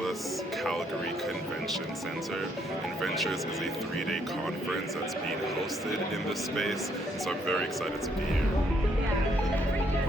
Telus Calgary Convention Centre. Inventures is a 3-day conference that's being hosted in this space, so I'm very excited to be here.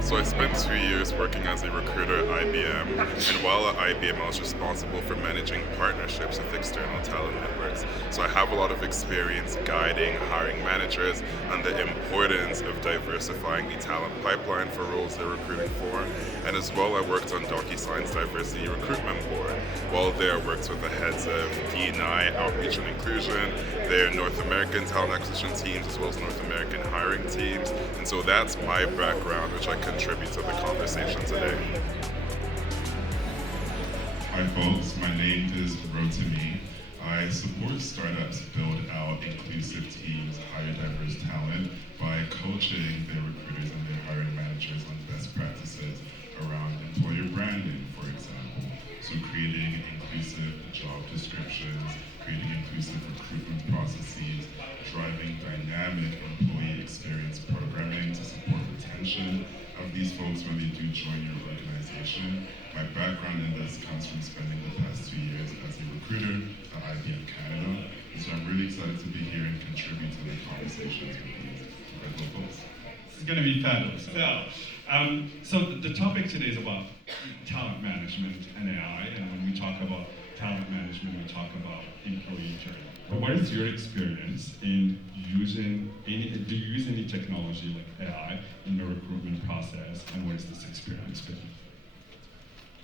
So I spent 2 years working as a recruiter at IBM, and while at IBM I was responsible for managing partnerships with external talent networks. So I have a lot of experience guiding hiring managers on the importance of diversifying the talent pipeline for roles they're recruiting for. And as well, I worked on DocuSign's Diversity Recruitment Board. While there, I worked with the heads of D&I, Outreach and Inclusion, their North American talent acquisition teams, as well as North American hiring teams. And so that's my background, which I contribute to the conversation today. Hi folks, my name is Rotimi. I support startups build out inclusive teams, hire diverse talent by coaching their recruiters and their hiring managers on best practices around employer branding, for example. So creating inclusive job descriptions, creating inclusive recruitment processes, driving dynamic employee experience programming to support retention of these folks when they do join your organization. My background in this comes from spending the past 2 years as a recruiter at IBM Canada, and so I'm really excited to be here and contribute to the conversations with these incredible folks. This is going to be fabulous. So the topic today is about talent management and AI, and when we talk about talent management, we talk about employee journey. What is your experience in using do you use any technology like AI in the recruitment process, and what is this experience been?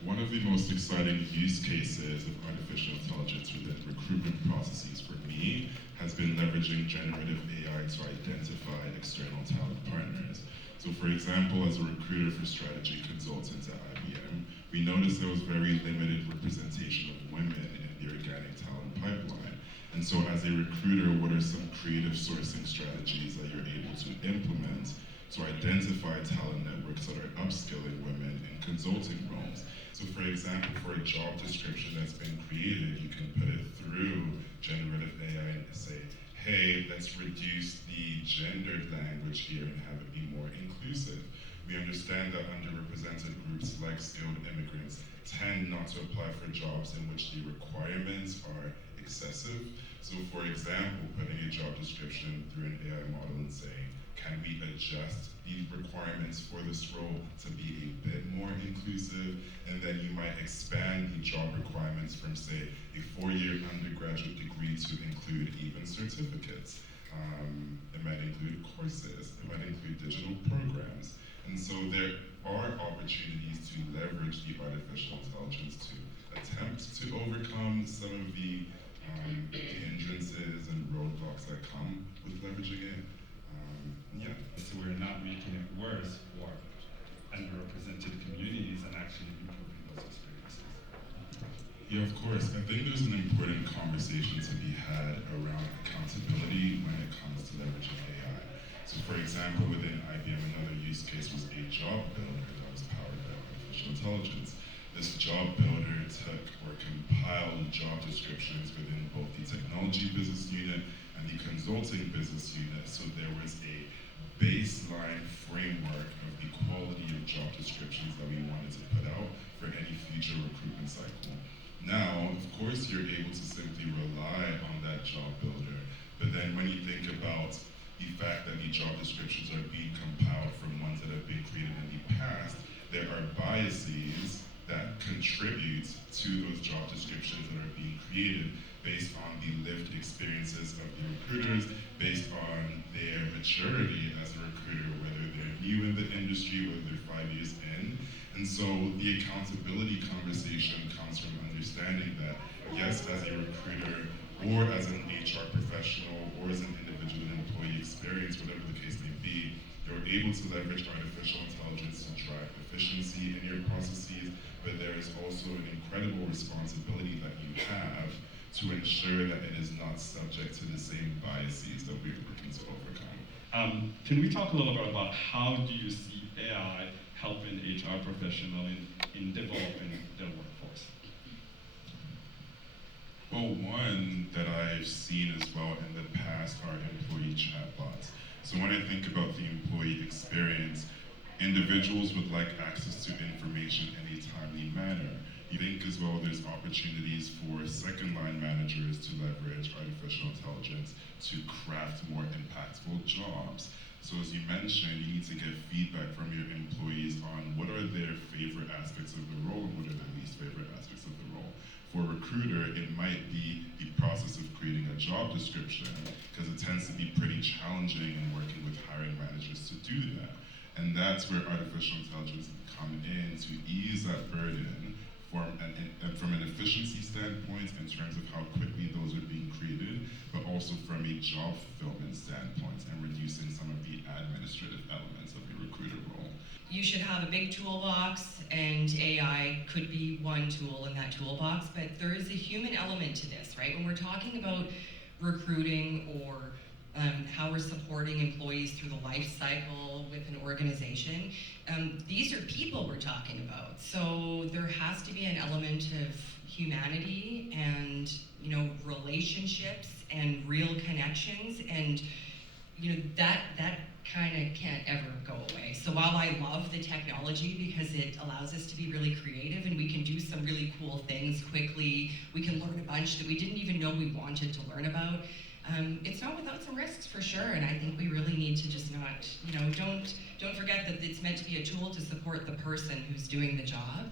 One of the most exciting use cases of artificial intelligence within recruitment processes for me has been leveraging generative AI to identify external talent partners. So for example, as a recruiter for strategy consultants at IBM, we noticed there was very limited representation of women in the organic talent pipeline. And so as a recruiter, what are some creative sourcing strategies that you're able to implement to identify talent networks that are upskilling women in consulting roles? So for example, for a job description that's been created, you can put it through generative AI and say, hey, let's reduce the gendered language here and have it be more inclusive. We understand that underrepresented groups like skilled immigrants tend not to apply for jobs in which the requirements are excessive. So for example, putting a job description through an AI model and saying, can we adjust the requirements for this role to be a bit more inclusive? And then you might expand the job requirements from, say, a 4-year undergraduate degree to include even certificates. It might include courses, it might include digital programs. And so there are opportunities to leverage the artificial intelligence to attempt to overcome some of the hindrances and roadblocks that come with leveraging it. So we're not making it worse for underrepresented communities and actually improving those experiences. Yeah, of course. I think there's an important conversation to be had around accountability when it comes to leveraging AI. So for example, within IBM, another use case was a job builder that was powered by artificial intelligence. This job builder took or compiled job descriptions within both the technology business unit and the consulting business unit, so there was a baseline framework of the quality of job descriptions that we wanted to put out for any future recruitment cycle. Now, of course, you're able to simply rely on that job builder, but then when you think about the fact that the job descriptions are being compiled from ones that have been created in the past, there are biases that contribute to those job descriptions that are being created based on the lived experiences of the recruiters, based on their maturity as a recruiter, whether they're new in the industry, whether they're 5 years in. And so the accountability conversation comes from understanding that, yes, as a recruiter, or as an HR professional, or as an individual with employee experience, whatever the case may be, you're able to leverage artificial intelligence to drive efficiency in your processes, but there is also an incredible responsibility that you have to ensure that it is not subject to the same biases that we're looking to overcome. Can we talk a little bit about how do you see AI helping HR professionals in developing their workforce? Well, one that I've seen as well in the past are employee chatbots. So when I think about the employee experience, individuals would like access to information in a timely manner. You think as well there's opportunities for second-line managers to leverage artificial intelligence to craft more impactful jobs. So as you mentioned, you need to get feedback from your employees on what are their favorite aspects of the role and what are their least favorite aspects of the role. For a recruiter, it might be the process of creating a job description, because it tends to be pretty challenging in working with hiring managers to do that. And that's where artificial intelligence can come in to ease that burden from an efficiency standpoint in terms of how quickly those are being created, but also from a job fulfillment standpoint and reducing some of the administrative elements of your recruiter role. You should have a big toolbox, and AI could be one tool in that toolbox, but there is a human element to this, right? When we're talking about recruiting or how we're supporting employees through the life cycle with an organization, these are people we're talking about. So there has to be an element of humanity and relationships and real connections, and that kind of can't ever go away. So while I love the technology because it allows us to be really creative and we can do some really cool things quickly, we can learn a bunch that we didn't even know we wanted to learn about. It's not without some risks for sure, and I think we really need to just not, don't forget that it's meant to be a tool to support the person who's doing the job.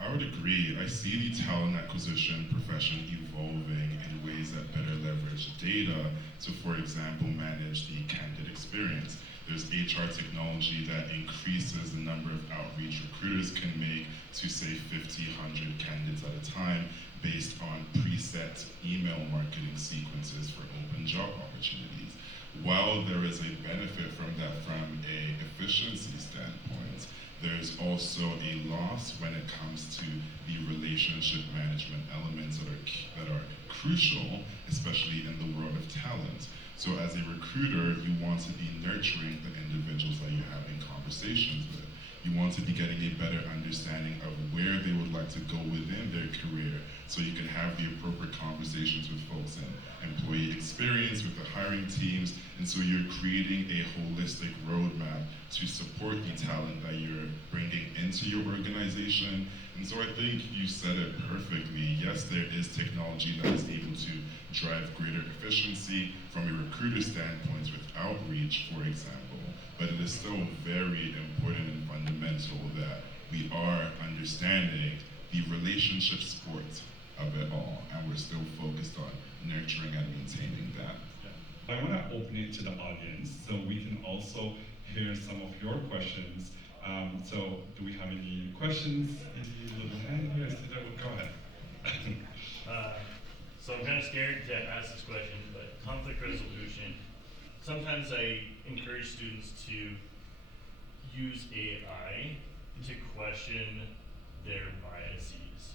I would agree. I see the talent acquisition profession evolving in ways that better leverage data to, for example, manage the candidate experience. There's HR technology that increases the number of outreach recruiters can make to, say, 50, 100 candidates at a time based on preset email marketing sequences for open job opportunities. While there is a benefit from that from an efficiency standpoint, there's also a loss when it comes to the relationship management elements that are crucial, especially in the world of talent. So as a recruiter, you want to be nurturing the individuals that you're having conversations with. You want to be getting a better understanding of where they would like to go within their career, so you can have the appropriate conversations with folks in employee experience, with the hiring teams, and so you're creating a holistic roadmap to support the talent that you're bringing into your organization. And so I think you said it perfectly. Yes, there is technology that is able to drive greater efficiency from a recruiter standpoint with outreach, for example, but it is still very important and fundamental that we are understanding the relationship support of it all, and we're still focused on nurturing and maintaining that. Yeah. I want to open it to the audience so we can also hear some of your questions. So do we have any questions? Any little hand here? Go ahead. So I'm kind of scared to ask this question, but conflict resolution. Sometimes I encourage students to use AI to question their biases.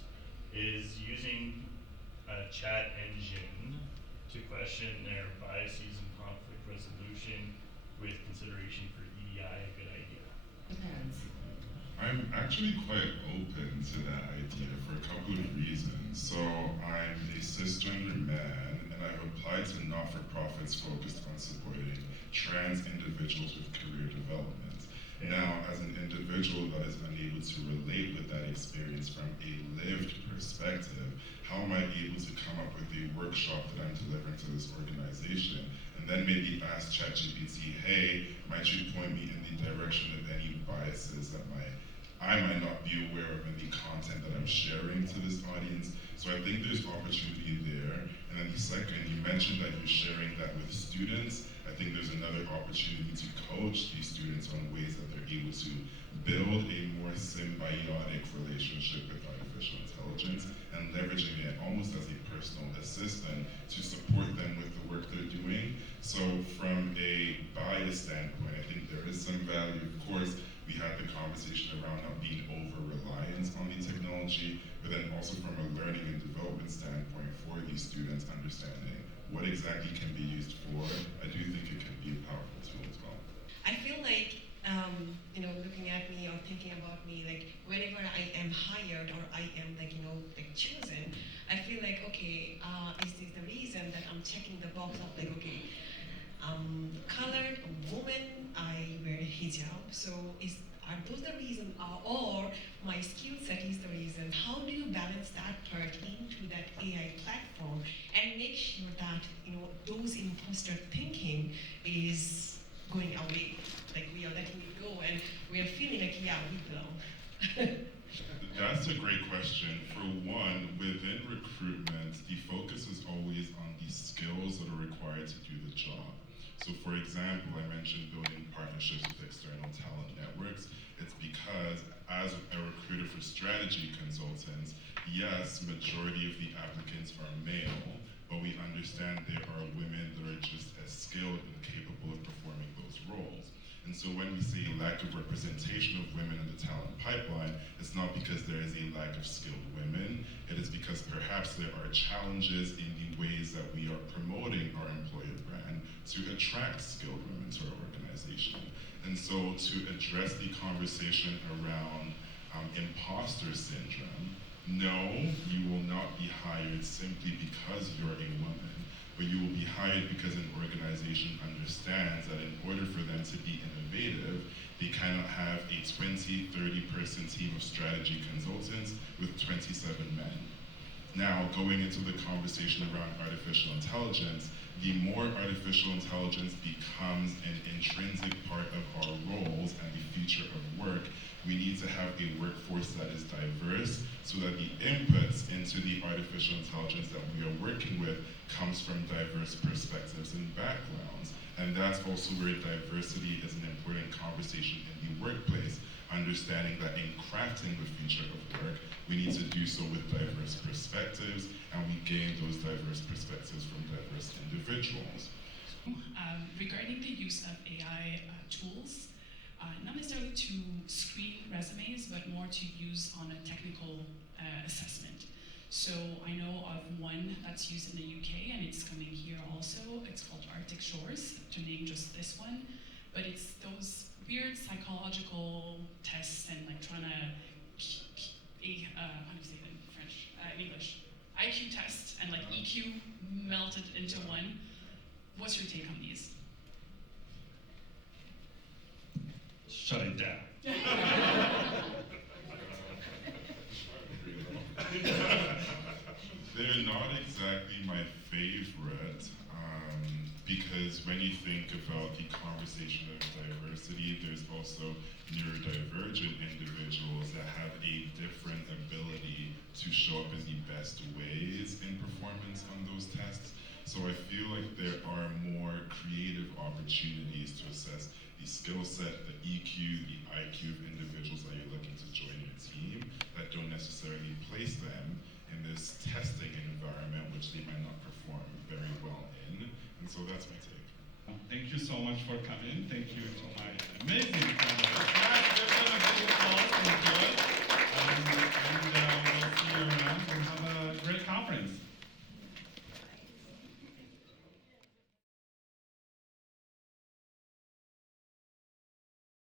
Is using a chat engine to question their biases and conflict resolution with consideration for EDI a good idea? Depends. I'm actually quite open to that idea for a couple of reasons. So I'm a cisgender man, and I've applied to not-for-profits focused on supporting trans individuals with career development. Now, as an individual that is unable to relate with that experience from a lived perspective, how am I able to come up with a workshop that I'm delivering to this organization, and then maybe ask ChatGPT, hey, might you point me in the direction of any biases that I might not be aware of in the content that I'm sharing to this audience? So I think there's opportunity there. And then the second, you mentioned that you're sharing that with students. I think there's another opportunity to coach these students on ways that they're able to build a more symbiotic relationship with artificial intelligence and leveraging it almost as a personal assistant to support them with the work they're doing. So from a bias standpoint, I think there is some value. Of course, we had the conversation around not being over-reliant on the technology, but then also from a learning and development standpoint for these students, understanding what exactly can be used for. I do think it can be a powerful tool as well. I feel like, looking at me or thinking about me, like whenever I am hired or I am chosen, I feel like, okay, is this the reason that I'm checking the box of like, okay, I'm colored, I'm a woman, I wear hijab, so are those the reason, or my skill set is the reason how do you balance that part into that AI platform and make sure that those imposter thinking is going away, like we are letting it go and we are feeling like we belong. That's a great question. For one, within recruitment, the focus is always on the skills that are required to do the job. So for example, I mentioned building partnerships with external talent networks. It's because as a recruiter for strategy consultants, yes, majority of the applicants are male, but we understand there are women that are just as skilled and capable of performing those roles. And so when we say lack of representation of women in the talent pipeline, it's not because there is a lack of skilled women, it is because perhaps there are challenges in the ways that we are promoting our employer brand to attract skilled women to our organization. And so to address the conversation around imposter syndrome, no, you will not be hired simply because you're a woman, but you will be hired because an organization understands that in order for them to be innovative, they cannot have a 20, 30-person team of strategy consultants with 27 men. Now, going into the conversation around artificial intelligence, the more artificial intelligence becomes an intrinsic part of our roles and the future of work, we need to have a workforce that is diverse so that the inputs into the artificial intelligence that we are working with comes from diverse perspectives and backgrounds. And that's also where diversity is an important conversation in the workplace, understanding that in crafting the future of work, we need to do so with diverse perspectives, and we gain those diverse perspectives from diverse individuals. Regarding the use of AI tools, not necessarily to screen resumes, but more to use on a technical assessment. So I know of one that's used in the UK, and it's coming here also. It's called Arctic Shores, to name just this one. But it's those weird psychological tests and like trying to, how do you say it in French, in English? IQ tests and like EQ melted into one. What's your take on these? Shut it down. They're not exactly my favorite, because when you think about the conversation of diversity, there's also neurodivergent individuals that have a different ability to show up in the best ways in performance on those tests. So I feel like there are more creative opportunities to assess the skill set, the EQ, the IQ of individuals that you're looking to join your team that don't necessarily place them in this testing environment which they might not perform very well in. And so that's my take. Thank you so much for coming. Thank you to my amazing